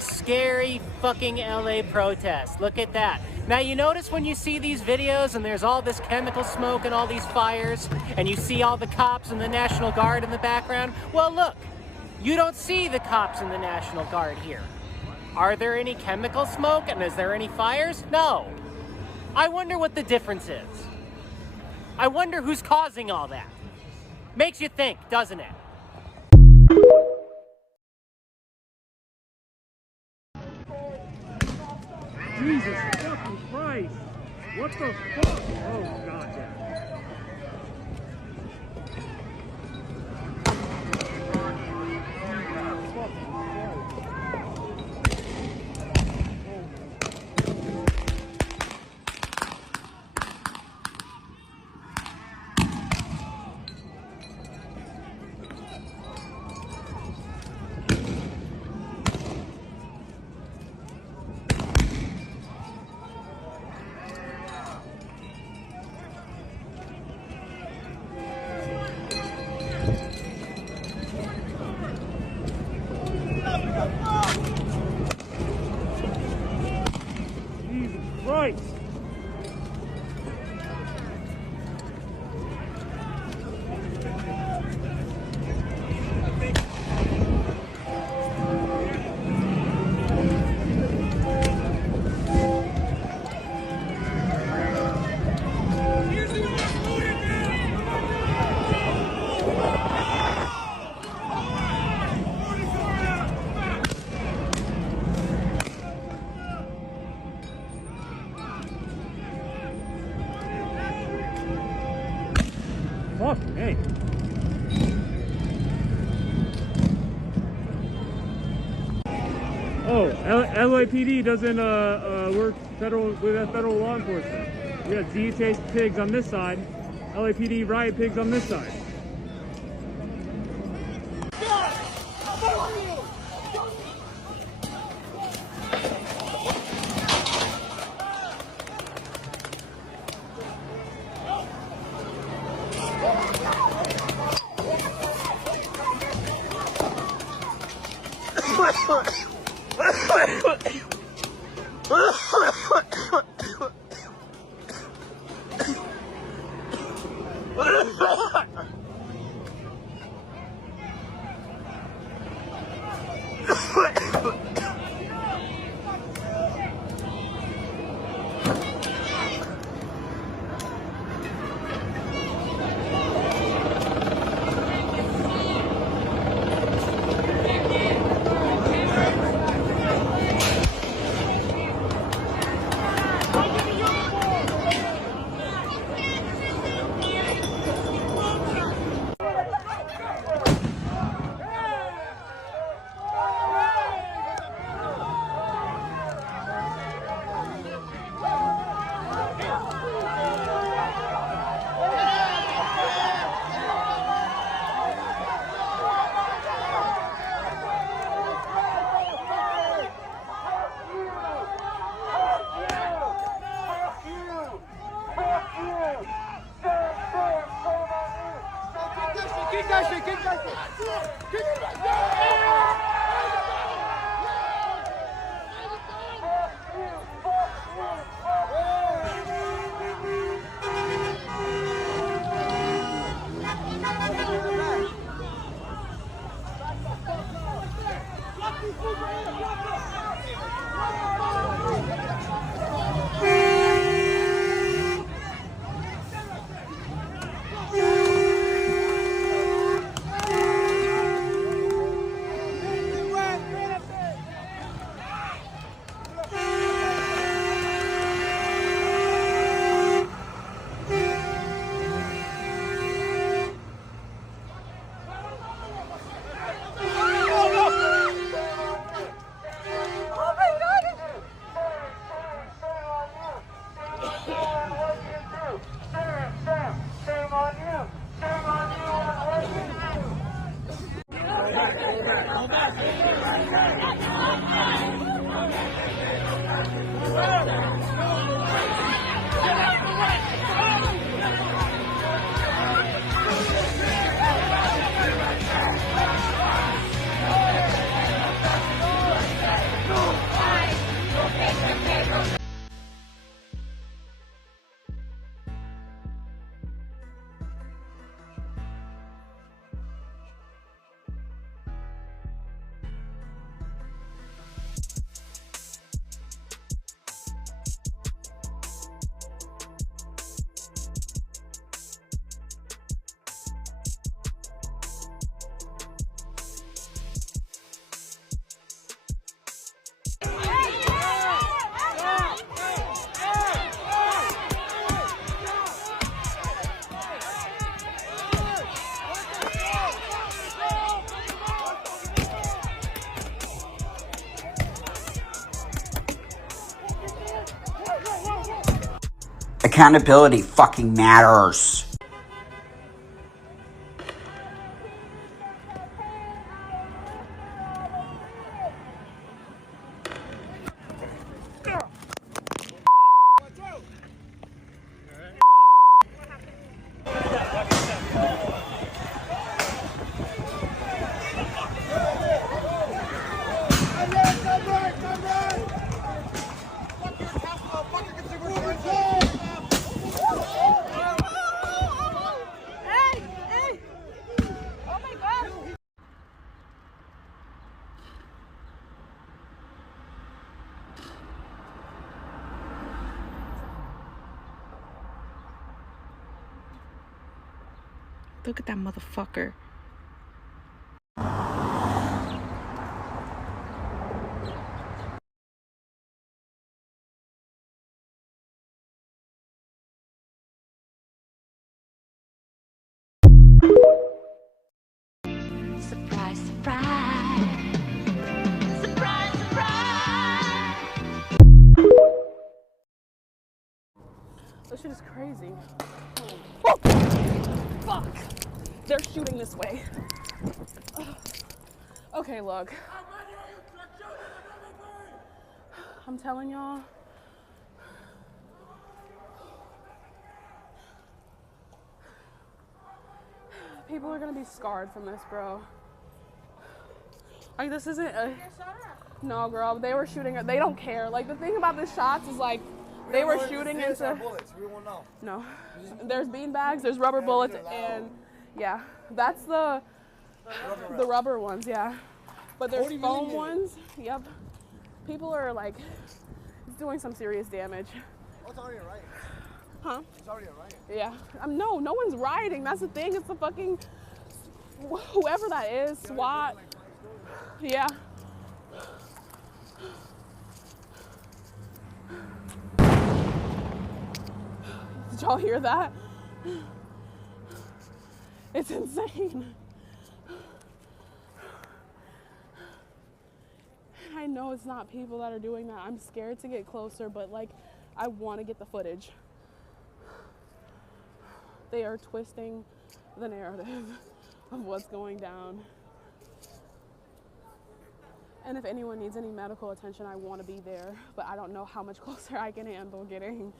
big, scary fucking LA protest. Look at that. Now you notice when you see these videos and there's all this chemical smoke and all these fires, and you see all the cops and the National Guard in the background? Well, look, you don't see the cops and the National Guard here. Are there any chemical smoke and is there any fires? No. I wonder what the difference is. I wonder who's causing all that. Makes you think, doesn't it? Jesus fucking Christ! What the fuck? Oh god, yeah. Right. Fuck me. Oh, LAPD doesn't work with federal law enforcement. We got DHA pigs on this side, LAPD riot pigs on this side. Accountability fucking matters. Look at that motherfucker. Surprise, surprise. Surprise, surprise. This shit is crazy. Fuck! They're shooting this way. Okay, look. I'm telling y'all. People are gonna be scarred from this, bro. Like, this isn't a... No, girl, they were shooting... They don't care. Like, the thing about the shots is, like, they were shooting into... bullets. We won't know. No. There's bean bags, there's rubber bullets, and... Yeah, that's the rubber ones, yeah. But there's foam ones, yep. People are, like, doing some serious damage. Oh, it's already a riot. Huh? It's already a riot. Yeah. No one's rioting. That's the thing. It's the fucking... Whoever that is, SWAT. Yeah. Did y'all hear that? It's insane. I know it's not people that are doing that. I'm scared to get closer, but like, I want to get the footage. They are twisting the narrative of what's going down. And if anyone needs any medical attention, I want to be there, but I don't know how much closer I can handle getting.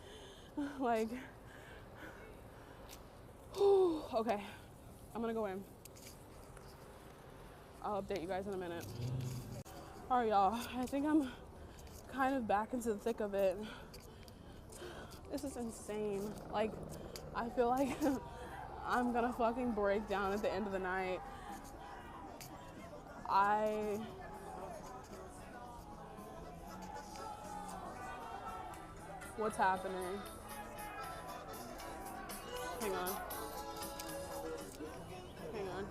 Like, okay, I'm gonna go in. I'll update you guys in a minute. All right, y'all, I think I'm kind of back into the thick of it. This is insane. Like, I feel like I'm gonna fucking break down at the end of the night. What's happening? Hang on. Hang on.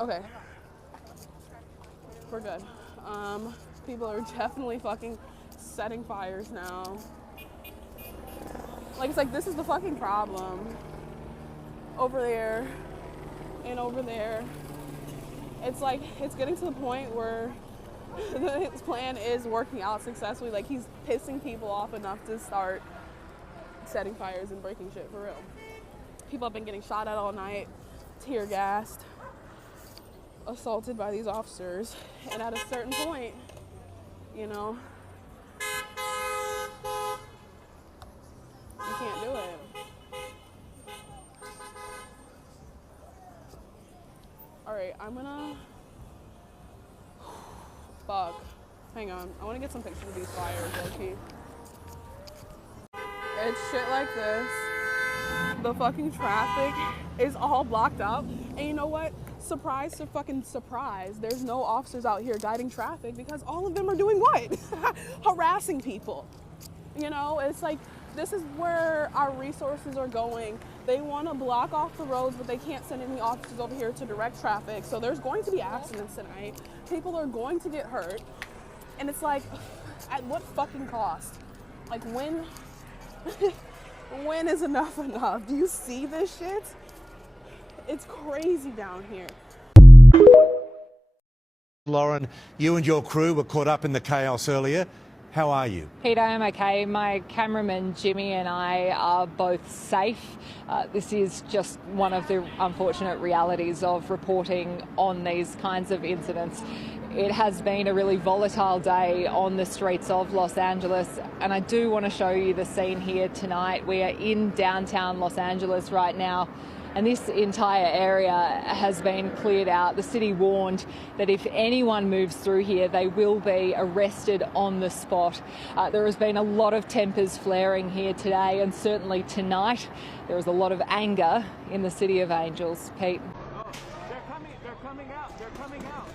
Okay. We're good. People are definitely fucking setting fires now. Like, it's like, this is the fucking problem. Over there and over there. It's like, it's getting to the point where his plan is working out successfully. Like, he's pissing people off enough to start setting fires and breaking shit for real. People have been getting shot at all night, tear gassed, assaulted by these officers. And at a certain point, you know, you can't do it. All right, I'm gonna, fuck, hang on. I wanna get some pictures of these fires, low-key. It's shit like this. The fucking traffic is all blocked up. And you know what? Surprise to fucking surprise. There's no officers out here guiding traffic because all of them are doing what? Harassing people. You know, it's like, this is where our resources are going. They want to block off the roads, but they can't send any officers over here to direct traffic. So there's going to be accidents tonight. People are going to get hurt. And it's like, at what fucking cost? Like, when is enough enough? Do you see this shit? It's crazy down here. Lauren, you and your crew were caught up in the chaos earlier. How are you? Pete, I am okay. My cameraman Jimmy and I are both safe. This is just one of the unfortunate realities of reporting on these kinds of incidents. It has been a really volatile day on the streets of Los Angeles, and I do want to show you the scene here tonight. We are in downtown Los Angeles right now, and this entire area has been cleared out. The city warned that if anyone moves through here, they will be arrested on the spot. There has been a lot of tempers flaring here today, and certainly tonight there is a lot of anger in the City of Angels. Pete. They're coming out. They're coming out.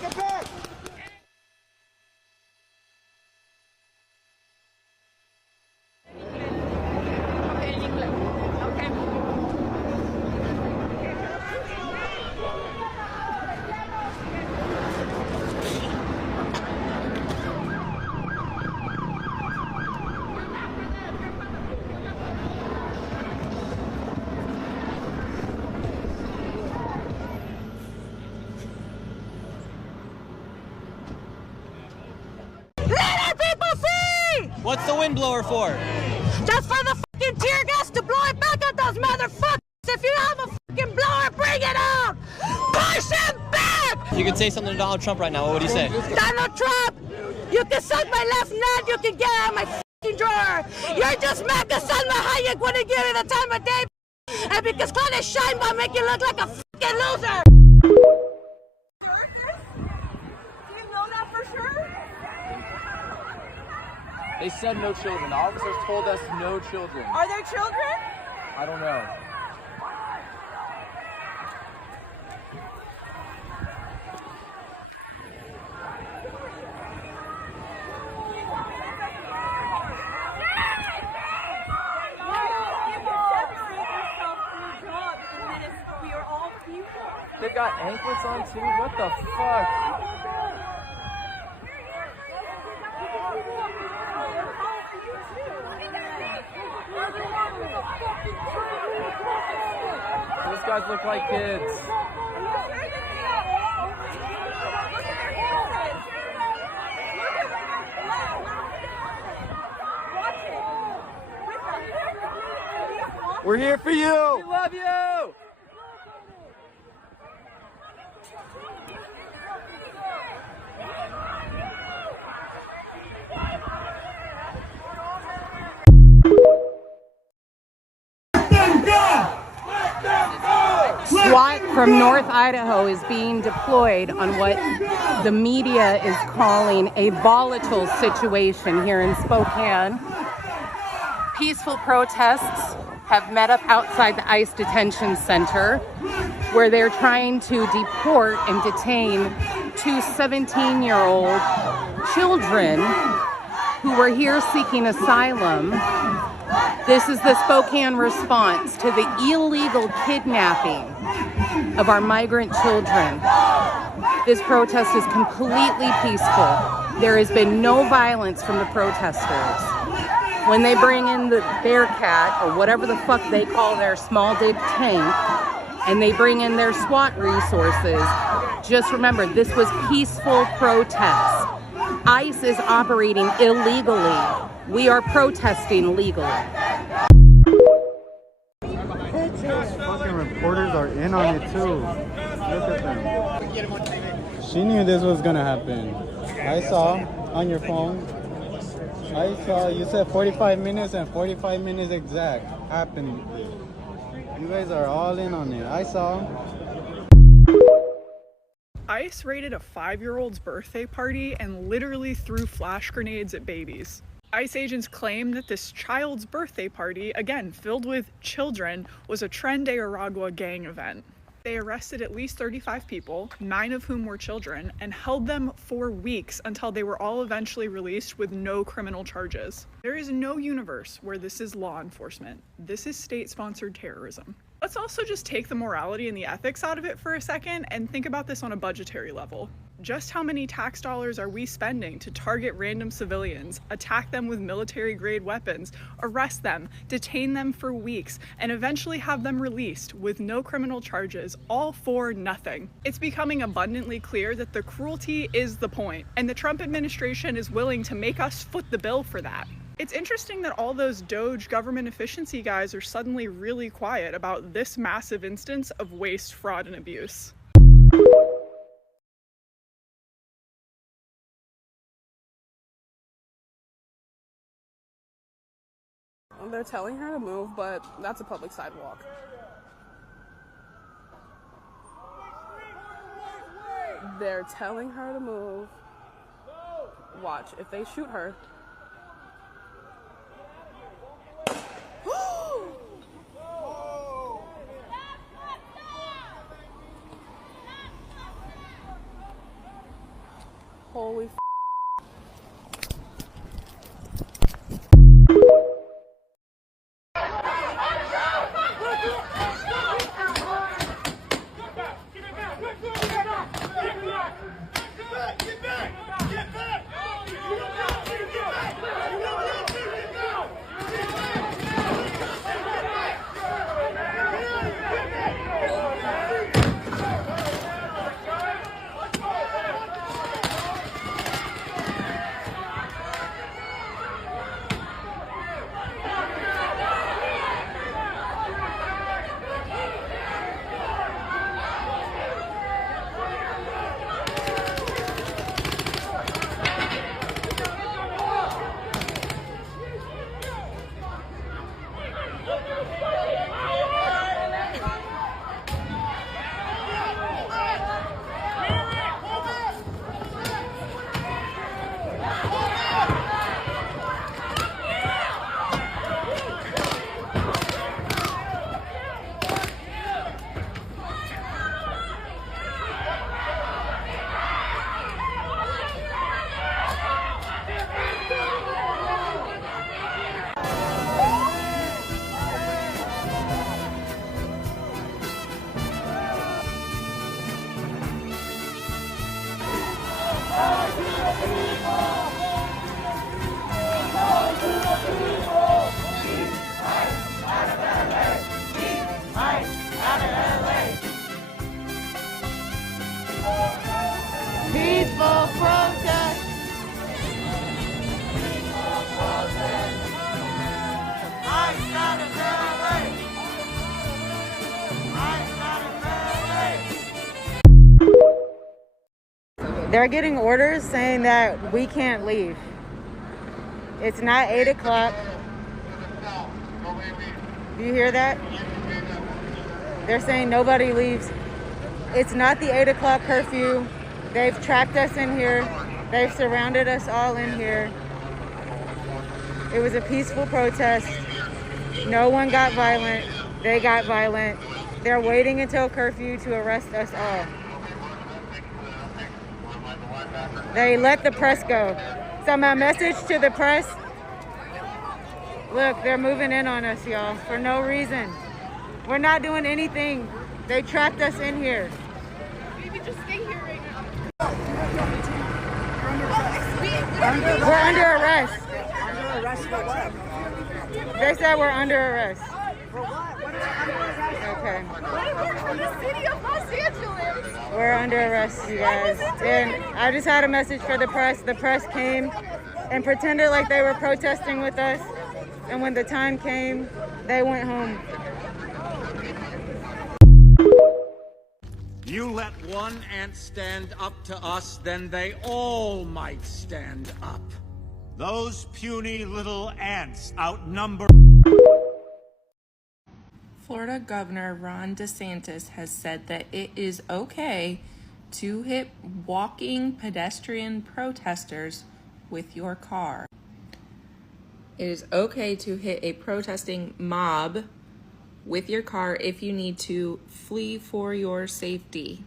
Get back! What's the windblower for? Just for the fucking tear gas to blow it back at those motherfuckers. If you have a fucking blower, bring it out. Push him back. You could say something to Donald Trump right now. What would you say? Donald Trump, you can suck my left nut. You can get out of my fucking drawer. You're just Mecca Salma Hayek when you give it the time of day. And because Claudia Sheinbaum make you look like a fucking loser. Do you know that for sure? They said no children. The officers told us no children. Are there children? I don't know. They got anklets on too? What the fuck? Those guys look like kids. We're here for you! We love you! SWAT from North Idaho is being deployed on what the media is calling a volatile situation here in Spokane. Peaceful protests have met up outside the ICE detention center where they're trying to deport and detain two 17-year-old children who were here seeking asylum. This is the Spokane response to the illegal kidnapping of our migrant children. This protest is completely peaceful. There has been no violence from the protesters. When they bring in the Bearcat, or whatever the fuck they call their small dig tank, and they bring in their SWAT resources, just remember, this was peaceful protest. ICE is operating illegally. We are protesting legally. Fucking reporters are in on it too. Look at them. She knew this was gonna happen. I saw on your phone. I saw you said 45 minutes and 45 minutes exact happened. You guys are all in on it. I saw. ICE raided a 5-year-old's birthday party and literally threw flash grenades at babies. ICE agents claim that this child's birthday party, again filled with children, was a Tren de Aragua gang event. They arrested at least 35 people, 9 of whom were children, and held them for weeks until they were all eventually released with no criminal charges. There is no universe where this is law enforcement. This is state-sponsored terrorism. Let's also just take the morality and the ethics out of it for a second and think about this on a budgetary level. Just how many tax dollars are we spending to target random civilians, attack them with military-grade weapons, arrest them, detain them for weeks, and eventually have them released with no criminal charges, all for nothing? It's becoming abundantly clear that the cruelty is the point, and the Trump administration is willing to make us foot the bill for that. It's interesting that all those Doge government efficiency guys are suddenly really quiet about this massive instance of waste, fraud, and abuse. They're telling her to move, but that's a public sidewalk. They're telling her to move. Watch, if they shoot her. Holy f***. Peaceful protest. They're getting orders saying that we can't leave. It's not 8 o'clock. Do you hear that? They're saying nobody leaves. It's not the 8 o'clock curfew. They've trapped us in here. They've surrounded us all in here. It was a peaceful protest. No one got violent. They got violent. They're waiting until curfew to arrest us all. They let the press go. So my message to the press, look, they're moving in on us, y'all, for no reason. We're not doing anything. They trapped us in here. Maybe just stay here right now. We're under arrest. Under arrest for what? They said we're under arrest. For what? What is under arrest? Okay. We're from the city of Los Angeles. We're under arrest, you guys. And I just had a message for the press. The press came and pretended like they were protesting with us. And when the time came, they went home. You let one ant stand up to us, then they all might stand up. Those puny little ants outnumber. Florida Governor Ron DeSantis has said that it is okay to hit walking pedestrian protesters with your car. It is okay to hit a protesting mob with your car if you need to flee for your safety.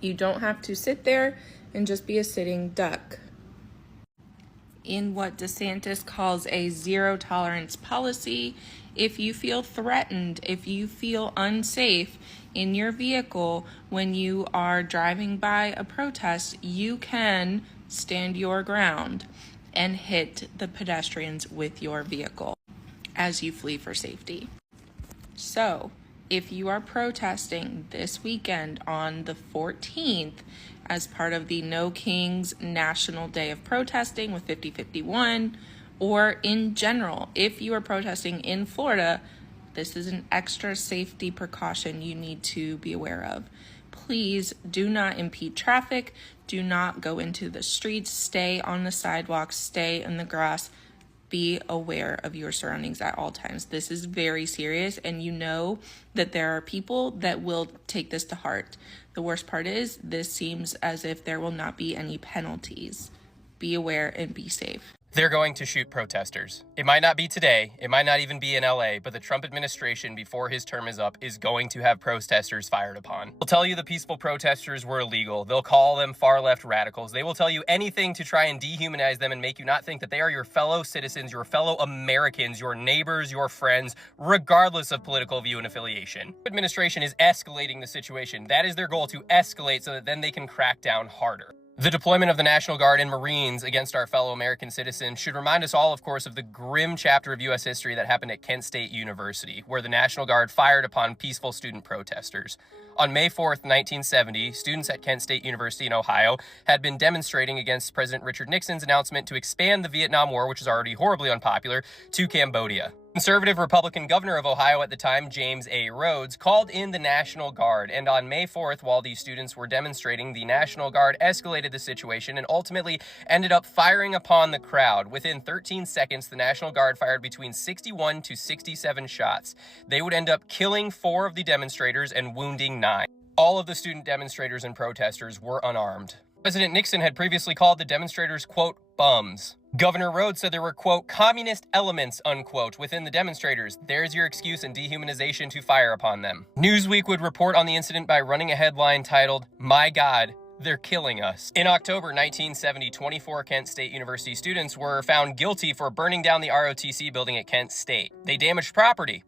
You don't have to sit there and just be a sitting duck. in what DeSantis calls a zero tolerance policy. If you feel threatened, if you feel unsafe in your vehicle when you are driving by a protest, you can stand your ground and hit the pedestrians with your vehicle as you flee for safety. So, if you are protesting this weekend on the 14th as part of the No Kings National Day of Protesting with 5051, or in general, if you are protesting in Florida, this is an extra safety precaution you need to be aware of. Please do not impede traffic. Do not go into the streets. Stay on the sidewalks. Stay in the grass. Be aware of your surroundings at all times. This is very serious, and you know that there are people that will take this to heart. The worst part is, this seems as if there will not be any penalties. Be aware and be safe. They're going to shoot protesters. It might not be today, it might not even be in LA, but the Trump administration, before his term is up, is going to have protesters fired upon. They'll tell you the peaceful protesters were illegal. They'll call them far-left radicals. They will tell you anything to try and dehumanize them and make you not think that they are your fellow citizens, your fellow Americans, your neighbors, your friends, regardless of political view and affiliation. The administration is escalating the situation. That is their goal, to escalate so that then they can crack down harder. The deployment of the National Guard and Marines against our fellow American citizens should remind us all, of course, of the grim chapter of U.S. history that happened at Kent State University, where the National Guard fired upon peaceful student protesters. On May 4th, 1970, students at Kent State University in Ohio had been demonstrating against President Richard Nixon's announcement to expand the Vietnam War, which is already horribly unpopular, to Cambodia. Conservative Republican governor of Ohio at the time, James A. Rhodes, called in the National Guard, and on May 4th, while these students were demonstrating, the National Guard escalated the situation and ultimately ended up firing upon the crowd. Within 13 seconds, the National Guard fired between 61 to 67 shots. They would end up killing 4 of the demonstrators and wounding 9. All of the student demonstrators and protesters were unarmed. President Nixon had previously called the demonstrators, quote, bums. Governor Rhodes said there were, quote, communist elements, unquote, within the demonstrators. There's your excuse and dehumanization to fire upon them. Newsweek would report on the incident by running a headline titled, "My God, they're killing us." In October 1970, 24 Kent State University students were found guilty for burning down the ROTC building at Kent State. They damaged property.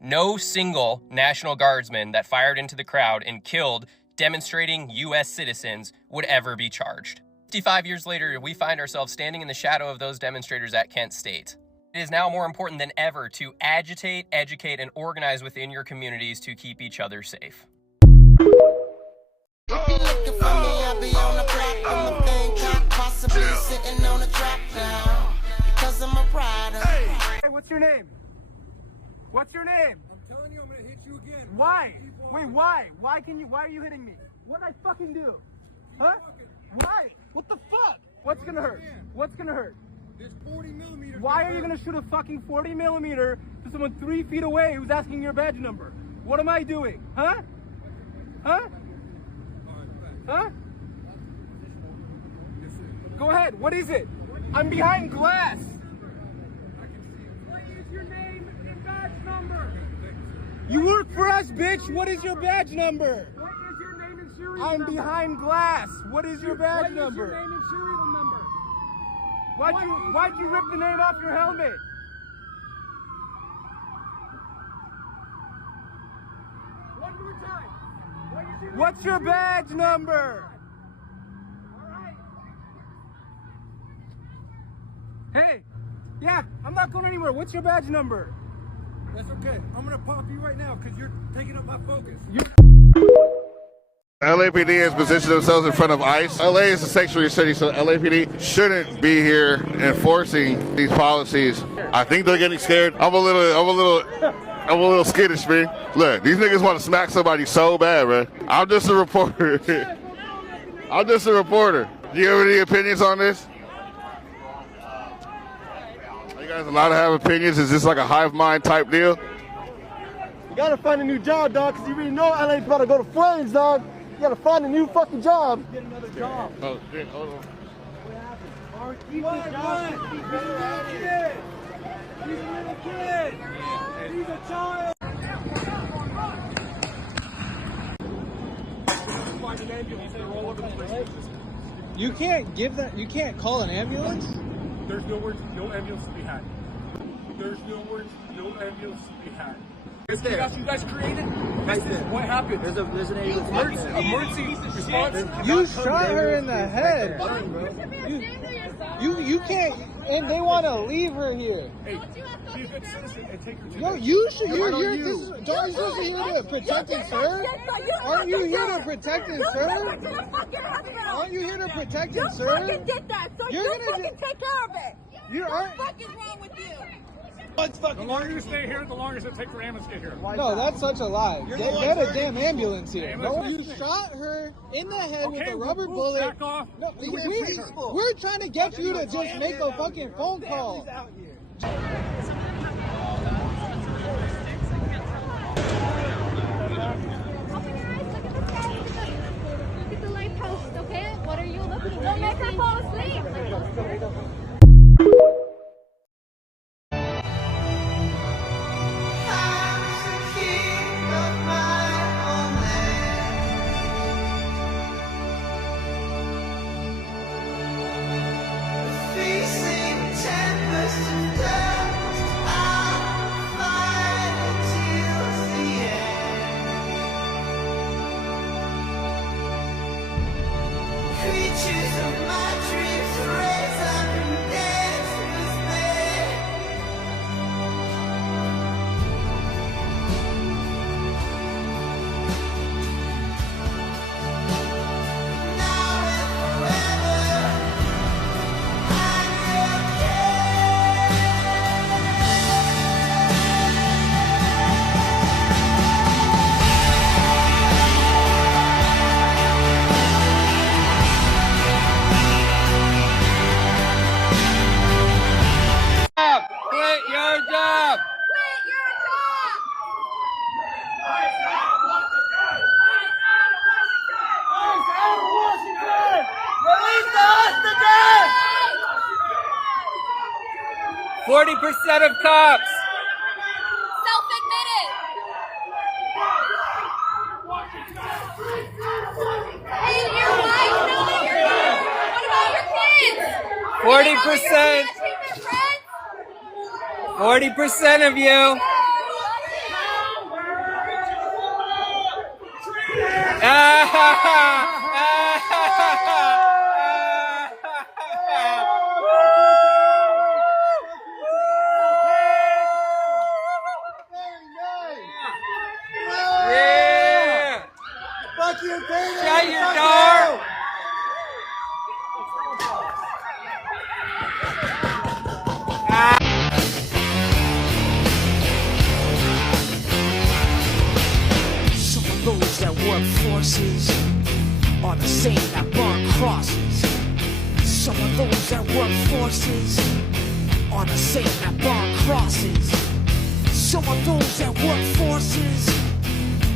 No single National Guardsman that fired into the crowd and killed demonstrating U.S. citizens would ever be charged. 55 years later, we find ourselves standing in the shadow of those demonstrators at Kent State. It is now more important than ever to agitate, educate, and organize within your communities to keep each other safe. Hey, what's your name? What's your name? I'm telling you, I'm gonna hit you again. Why? Wait, why? Why are you hitting me? What did I fucking do? Huh? Why? What the fuck? What's gonna hurt? What's gonna hurt? There's 40 millimeters. Why are you gonna shoot a fucking 40 millimeter to someone 3 feet away who's asking your badge number? What am I doing? Huh? Huh? Huh? Go ahead. What is it? I'm behind glass. What is your name and badge number? You work for us, bitch. What is your badge number? What is your name and serial I'm number? behind glass. What is your badge number? What is your name and serial number? Why'd you rip the name off your helmet? One more time. What's your badge number? Hey, yeah, I'm not going anywhere. What's your badge number? That's okay. I'm gonna pop you right now because you're taking up my focus. LAPD has positioned themselves in front of ICE. LA is a sanctuary city, so LAPD shouldn't be here enforcing these policies. I think they're getting scared. I'm a little skittish, man. Look, these niggas want to smack somebody so bad, man. I'm just a reporter. I'm just a reporter. Do you have any opinions on this? You guys allowed to have opinions? Is this like a hive mind type deal? You gotta find a new job, dog, because you really know LA's about to go to flames, dog. You gotta find a new fucking job. Get another job. Oh, shit, hold on. What happened? He's a kid. He's a little kid. He's a child. You can't give that. You can't call an ambulance. There's no words, no ambulance to be had. There's no words, no ambulance to be had. This chaos you guys created, this is what happened. There's an emergency response. You shot her in the head. You can't, and they want to leave her here. Hey, be a good citizen and take her to Yo, you should. Don't you supposed to be here to protect and serve? Aren't you here to protect and serve? Aren't you here to protect and serve? You did that, so You're you gonna fucking take care of it. You're fucking wrong with you? The longer you stay here, the longer it's going to take for ambulance to get here. No, that's such a lie. Get a damn ambulance here. No, you shot her in the head with a rubber bullet. Back off. No, we're trying to get you to just make a fucking phone call. Look at the light post, okay? What are you looking at? Don't make her fall asleep. Creatures of my dreams raise up and dance with me. Now and forever, I'm your Quit your job! Release the hostages! 40% of cops. Self-admitted. Hey, your wife, no, you're here. What about your kids? 40%. 40% of you. Yeah. Fuck you, baby. Shut your door. Some of those that work forces are the same that burn crosses. Some of those that work forces are the same that burn crosses. Some of those that work forces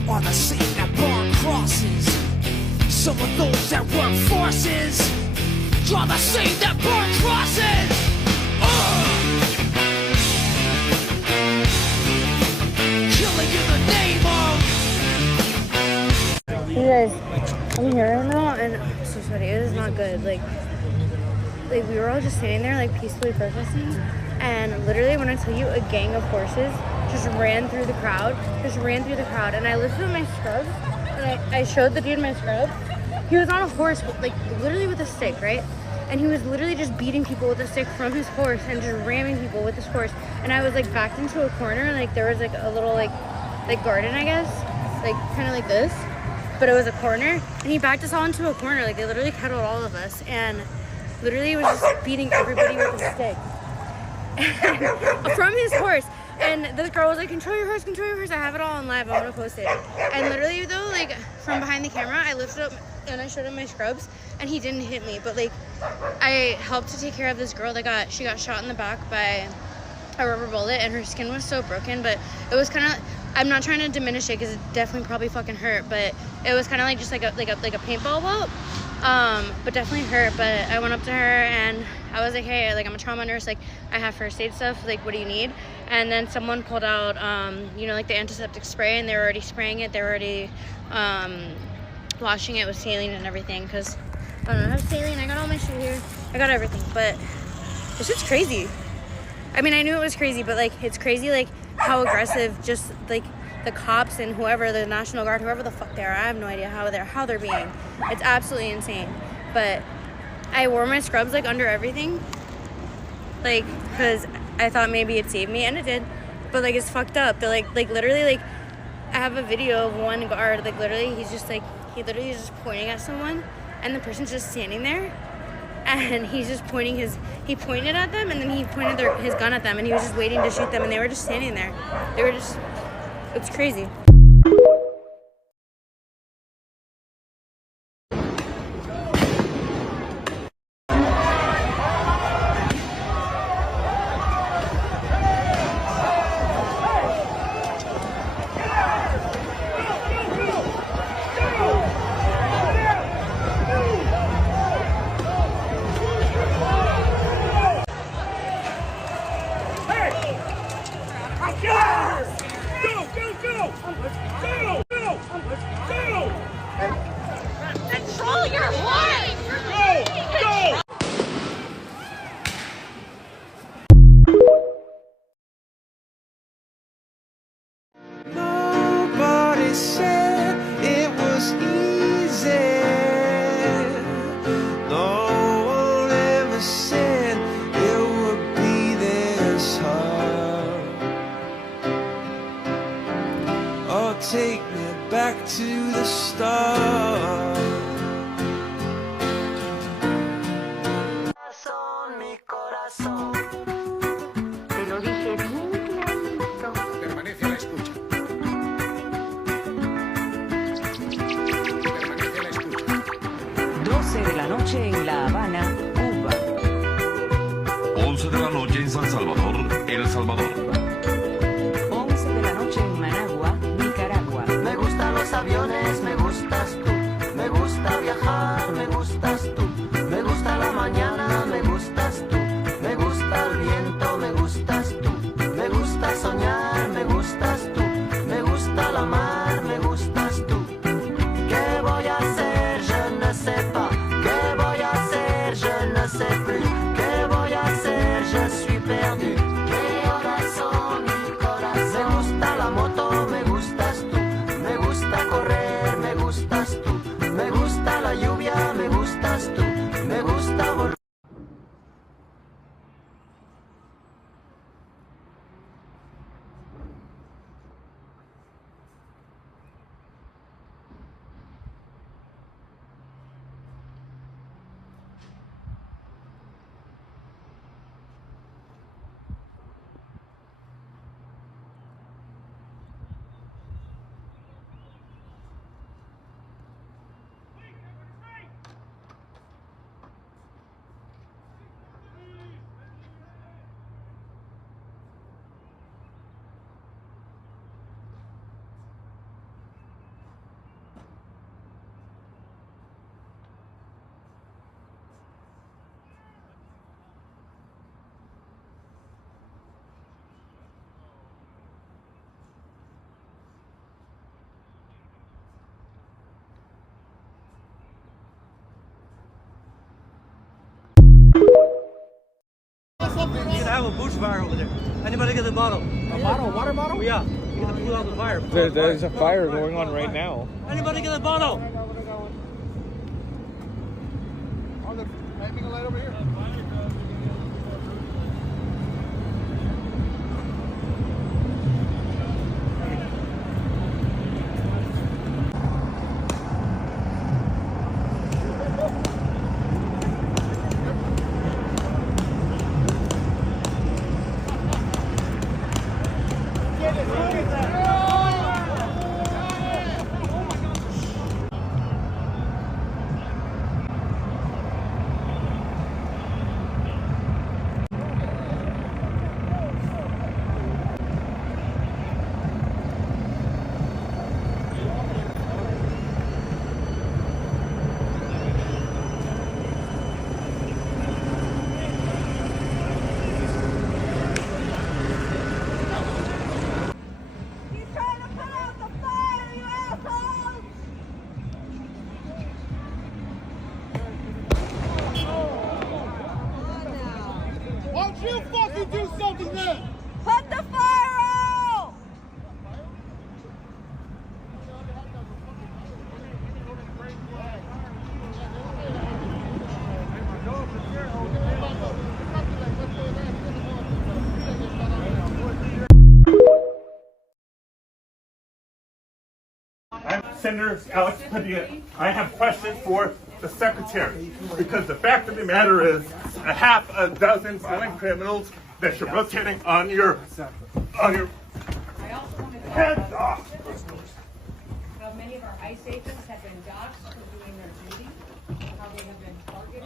are the same that burn crosses. Some of those that work forces are the same that burn crosses. Killing in the name of. You guys, I'm here right now, and I'm so sorry. It is not good. Like we were all just standing there, like peacefully protesting, and literally, when I tell you, a gang of horses just ran through the crowd, and I lifted up my scrubs, and I showed the dude my scrubs. He was on a horse, like literally with a stick, right? And he was literally just beating people with a stick from his horse and just ramming people with his horse. And I was like backed into a corner, like there was like a little like garden, I guess, like kind of like this. But it was a corner, and he backed us all into a corner. Like, they literally cuddled all of us, and literally was just beating everybody with a stick from his horse. And this girl was like, control your horse, I have it all on live, I'm gonna post it. And literally though, like from behind the camera, I lifted up and I showed him my scrubs, and he didn't hit me, but like I helped to take care of this girl that she got shot in the back by a rubber bullet, and her skin was so broken, but it was kind of, I'm not trying to diminish it because it definitely probably fucking hurt, but it was kind of like just like a paintball bolt, but definitely hurt. But I went up to her and I was like, hey, like I'm a trauma nurse, like I have first aid stuff, like what do you need? And then someone pulled out you know, like the antiseptic spray, and they were already spraying it, they were already washing it with saline and everything, because I don't know, I have saline, I got all my shit here, I got everything. But This shit's crazy. I mean, I knew it was crazy, but like, it's crazy like how aggressive just like the cops and whoever, the National Guard, whoever the fuck they are. I have no idea how they're being. It's absolutely insane. But I wore my scrubs like under everything, like, because I thought maybe it'd save me, and it did. But like, it's fucked up. They're like literally, like, I have a video of one guard, like literally, he literally is just pointing at someone, and the person's just standing there, and he's just pointing he pointed at them, and then he pointed his gun at them, and he was just waiting to shoot them, and they were just standing there. It's crazy. Control your life! Go! Nobody said it was easy. No one ever said it would be this hard. Oh, take me back to the start. Mi corazón. Te lo dije bien clarito. Permanece a la escucha. Permanece a la escucha. 12 de la noche en La Habana, Cuba. 11 de la noche en San Salvador, El Salvador. 11 de la noche en Managua, Nicaragua. Me gustan los aviones, me gustas tú. Me gusta viajar, me gustas tú. Me gusta la mañana, me gustas tú. Me gusta el viento, me gustas tú. Me gusta soñar, me gustas tú. Me gusta la mar, me gustas tú. ¿Qué voy a hacer? Je ne sais pas. ¿Qué voy a hacer? Je ne sais plus. ¿Qué voy a hacer? Je suis perdu. Mi corazón, mi corazón. Me gusta la moto, me gustas tú. Me gusta correr, me gustas tú. Me gusta la lluvia, me gustas tú. Me gusta volver. I have a bush fire over there. Anybody get the bottle? A bottle? A water bottle? Yeah. You gotta put out the fire. There's a fire going on right now. Anybody get a bottle? Light over here. Senator Alex Padilla, I have questions for the secretary, because the fact of the matter is a half a dozen violent criminals that you're rotating on your heads off. How many of our ICE agents have been doxxed for doing their duty, how they have been targeted.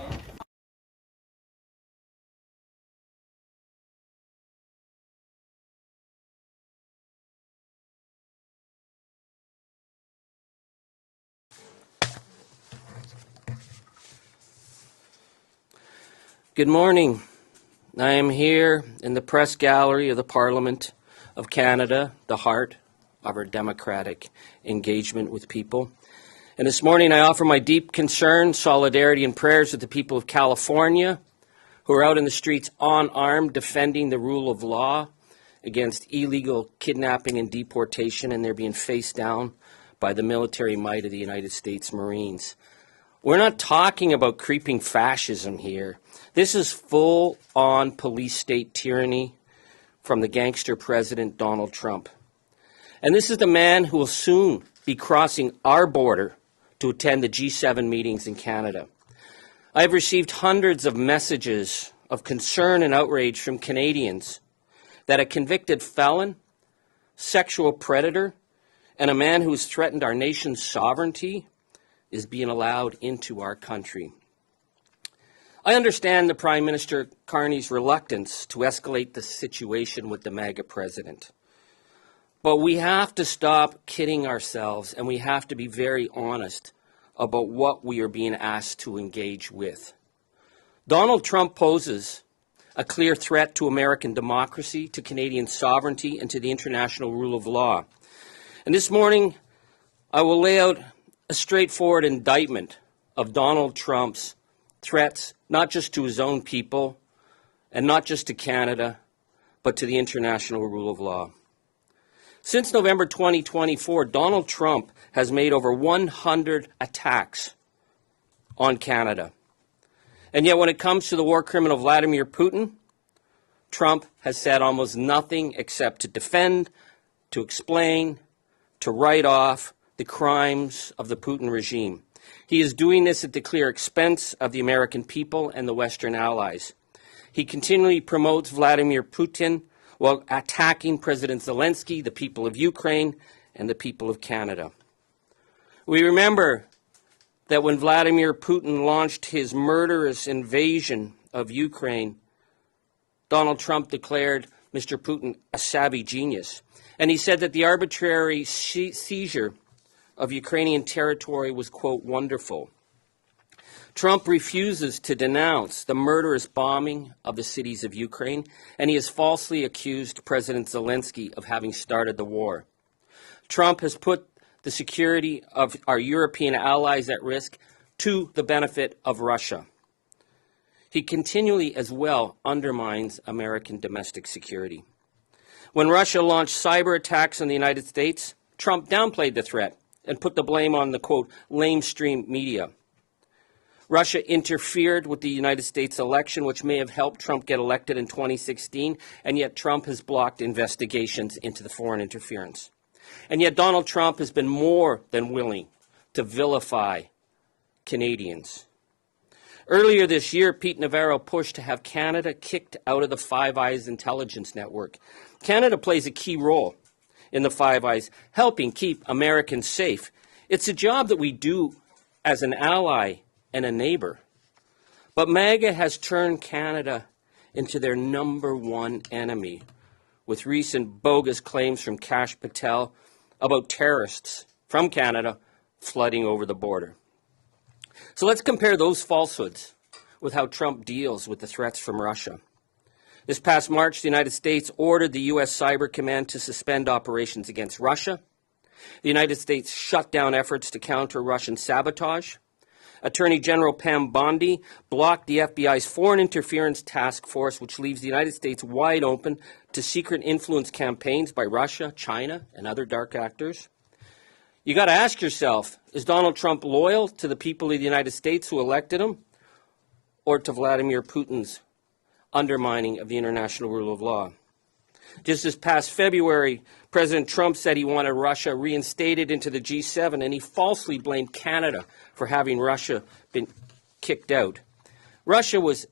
Good morning. I am here in the press gallery of the Parliament of Canada, the heart of our democratic engagement with people. And this morning I offer my deep concern, solidarity, and prayers with the people of California who are out in the streets unarmed defending the rule of law against illegal kidnapping and deportation, and they're being faced down by the military might of the United States Marines. We're not talking about creeping fascism here. This is full-on police state tyranny from the gangster president Donald Trump. And this is the man who will soon be crossing our border to attend the G7 meetings in Canada. I've received hundreds of messages of concern and outrage from Canadians that a convicted felon, sexual predator, and a man who has threatened our nation's sovereignty is being allowed into our country. I understand the Prime Minister Carney's reluctance to escalate the situation with the MAGA president. But we have to stop kidding ourselves, and we have to be very honest about what we are being asked to engage with. Donald Trump poses a clear threat to American democracy, to Canadian sovereignty, and to the international rule of law. And this morning, I will lay out a straightforward indictment of Donald Trump's threats, not just to his own people, and not just to Canada, but to the international rule of law. Since November 2024, Donald Trump has made over 100 attacks on Canada. And yet when it comes to the war criminal Vladimir Putin, Trump has said almost nothing except to defend, to explain, to write off the crimes of the Putin regime. He is doing this at the clear expense of the American people and the Western allies. He continually promotes Vladimir Putin while attacking President Zelensky, the people of Ukraine, and the people of Canada. We remember that when Vladimir Putin launched his murderous invasion of Ukraine, Donald Trump declared Mr. Putin a savvy genius. And he said that the arbitrary seizure of Ukrainian territory was, quote, wonderful. Trump refuses to denounce the murderous bombing of the cities of Ukraine, and he has falsely accused President Zelensky of having started the war. Trump has put the security of our European allies at risk to the benefit of Russia. He continually as well undermines American domestic security. When Russia launched cyber attacks on the United States, Trump downplayed the threat and put the blame on the, quote, lamestream media. Russia interfered with the United States election, which may have helped Trump get elected in 2016, and yet Trump has blocked investigations into the foreign interference. And yet Donald Trump has been more than willing to vilify Canadians. Earlier this year, Pete Navarro pushed to have Canada kicked out of the Five Eyes intelligence network. Canada plays a key role in the Five Eyes, helping keep Americans safe. It's a job that we do as an ally and a neighbor. But MAGA has turned Canada into their number one enemy, with recent bogus claims from Kash Patel about terrorists from Canada flooding over the border. So let's compare those falsehoods with how Trump deals with the threats from Russia. This past March, the United States ordered the U.S. Cyber Command to suspend operations against Russia. The United States shut down efforts to counter Russian sabotage. Attorney General Pam Bondi blocked the FBI's Foreign Interference Task Force, which leaves the United States wide open to secret influence campaigns by Russia, China, and other dark actors. You got to ask yourself, is Donald Trump loyal to the people of the United States who elected him, or to Vladimir Putin's undermining of the international rule of law? Just this past February, President Trump said he wanted Russia reinstated into the G7, and he falsely blamed Canada for having Russia been kicked out. Russia was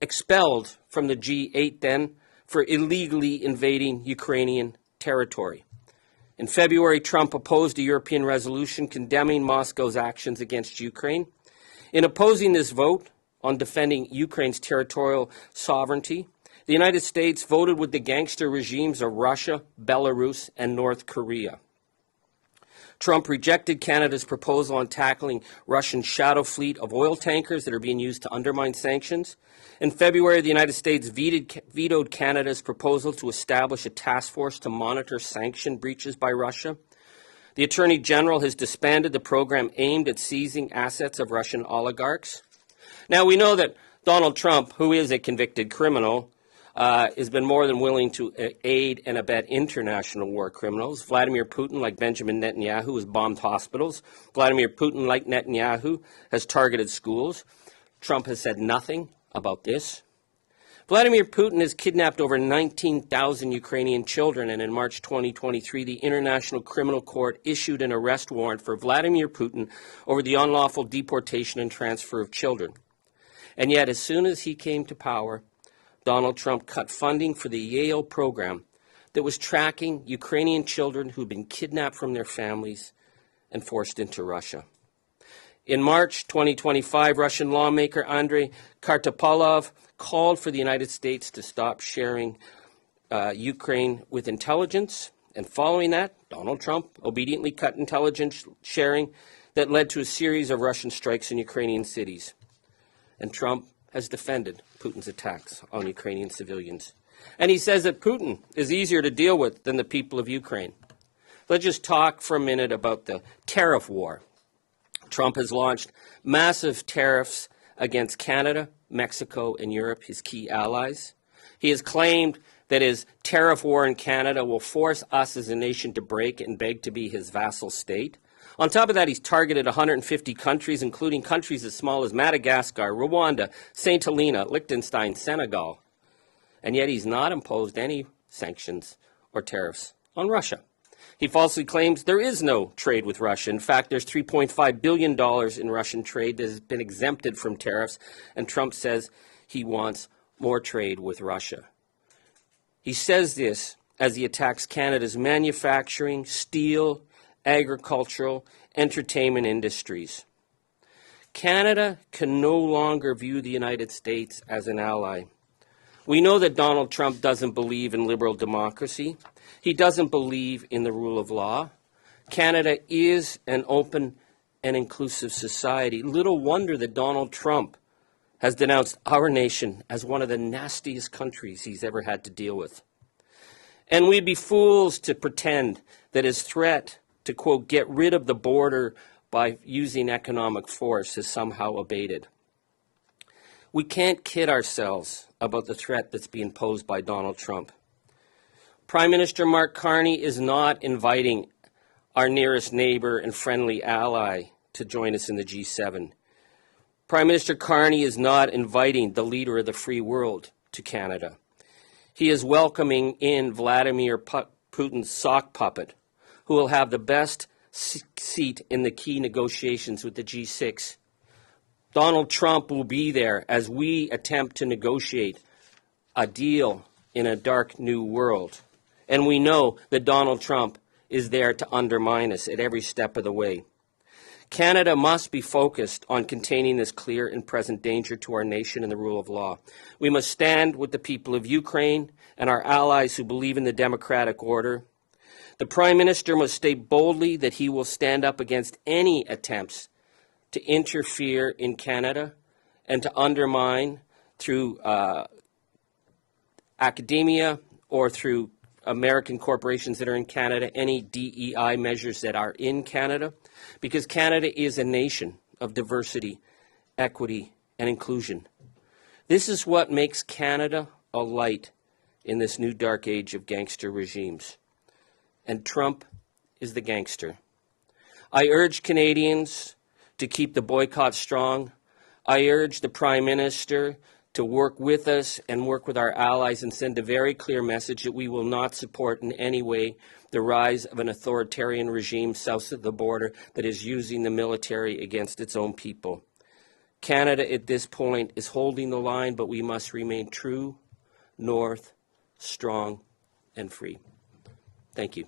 expelled from the G8 then for illegally invading Ukrainian territory. In February, Trump opposed a European resolution condemning Moscow's actions against Ukraine. In opposing this vote on defending Ukraine's territorial sovereignty, the United States voted with the gangster regimes of Russia, Belarus, and North Korea. Trump rejected Canada's proposal on tackling Russian shadow fleet of oil tankers that are being used to undermine sanctions. In February, the United States vetoed Canada's proposal to establish a task force to monitor sanction breaches by Russia. The Attorney General has disbanded the program aimed at seizing assets of Russian oligarchs. Now, we know that Donald Trump, who is a convicted criminal, has been more than willing to aid and abet international war criminals. Vladimir Putin, like Benjamin Netanyahu, has bombed hospitals. Vladimir Putin, like Netanyahu, has targeted schools. Trump has said nothing about this. Vladimir Putin has kidnapped over 19,000 Ukrainian children, and in March 2023, the International Criminal Court issued an arrest warrant for Vladimir Putin over the unlawful deportation and transfer of children. And yet, as soon as he came to power, Donald Trump cut funding for the Yale program that was tracking Ukrainian children who'd been kidnapped from their families and forced into Russia. In March 2025, Russian lawmaker Andrei Kartapolov called for the United States to stop sharing Ukraine with intelligence. And following that, Donald Trump obediently cut intelligence sharing that led to a series of Russian strikes in Ukrainian cities. And Trump has defended Putin's attacks on Ukrainian civilians. And he says that Putin is easier to deal with than the people of Ukraine. Let's just talk for a minute about the tariff war. Trump has launched massive tariffs against Canada, Mexico, and Europe, his key allies. He has claimed that his tariff war in Canada will force us as a nation to break and beg to be his vassal state. On top of that, he's targeted 150 countries, including countries as small as Madagascar, Rwanda, St. Helena, Liechtenstein, Senegal. And yet he's not imposed any sanctions or tariffs on Russia. He falsely claims there is no trade with Russia. In fact, there's $3.5 billion in Russian trade that has been exempted from tariffs, and Trump says he wants more trade with Russia. He says this as he attacks Canada's manufacturing, steel, agricultural, entertainment industries. Canada can no longer view the United States as an ally. We know that Donald Trump doesn't believe in liberal democracy. He doesn't believe in the rule of law. Canada is an open and inclusive society. Little wonder that Donald Trump has denounced our nation as one of the nastiest countries he's ever had to deal with. And we'd be fools to pretend that his threat to, quote, get rid of the border by using economic force is somehow abated. We can't kid ourselves about the threat that's being posed by Donald Trump. Prime Minister Mark Carney is not inviting our nearest neighbor and friendly ally to join us in the G7. Prime Minister Carney is not inviting the leader of the free world to Canada. He is welcoming in Vladimir Putin's sock puppet, who will have the best seat in the key negotiations with the G6. Donald Trump will be there as we attempt to negotiate a deal in a dark new world. And we know that Donald Trump is there to undermine us at every step of the way. Canada must be focused on containing this clear and present danger to our nation and the rule of law. We must stand with the people of Ukraine and our allies who believe in the democratic order. The Prime Minister must state boldly that he will stand up against any attempts to interfere in Canada and to undermine through academia or through American corporations that are in Canada any DEI measures that are in Canada, because Canada is a nation of diversity, equity, and inclusion. This is what makes Canada a light in this new dark age of gangster regimes. And Trump is the gangster. I urge Canadians to keep the boycott strong. I urge the Prime Minister to work with us and work with our allies and send a very clear message that we will not support in any way the rise of an authoritarian regime south of the border that is using the military against its own people. Canada at this point is holding the line, but we must remain true, north, strong, and free. Thank you.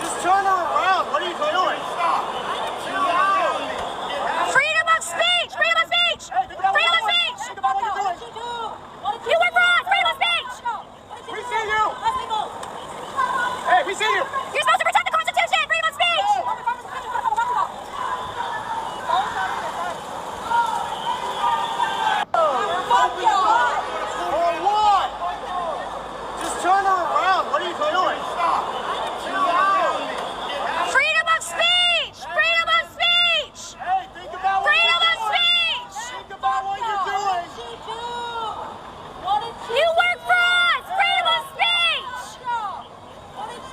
Just turn her around. What are you doing? Stop. Freedom of speech! Freedom of speech! Freedom of speech! Think about what you're doing. You work for us! Freedom of speech! We see you. Hey, we see you. You're supposed to protect the Constitution! Freedom of speech! For what? Just turn her around. What are you doing? Stop. Freedom of speech! Freedom of speech! Hey, think about what Freedom you're of doing. speech! Think about what you're doing. You work for us! Freedom of speech!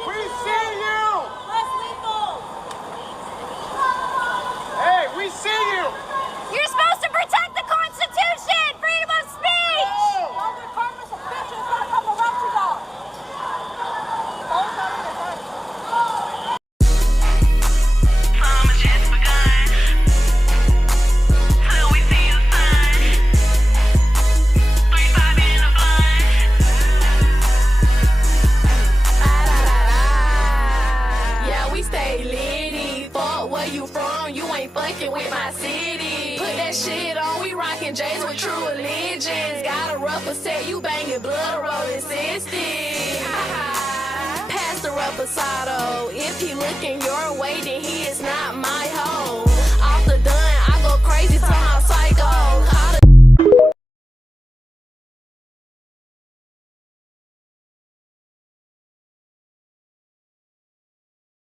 We see you. Hey, we see you. You're supposed to protect the Constitution! Freedom of speech! Yeah, we stay litty. Fuck where you from, you ain't fucking with my city. Put that shit on, we rockin' J's with True Allegiance. Got a rougher set, you bangin' blood rolling 60. Pass the reposado. If he looking your way, then he is not my hoe.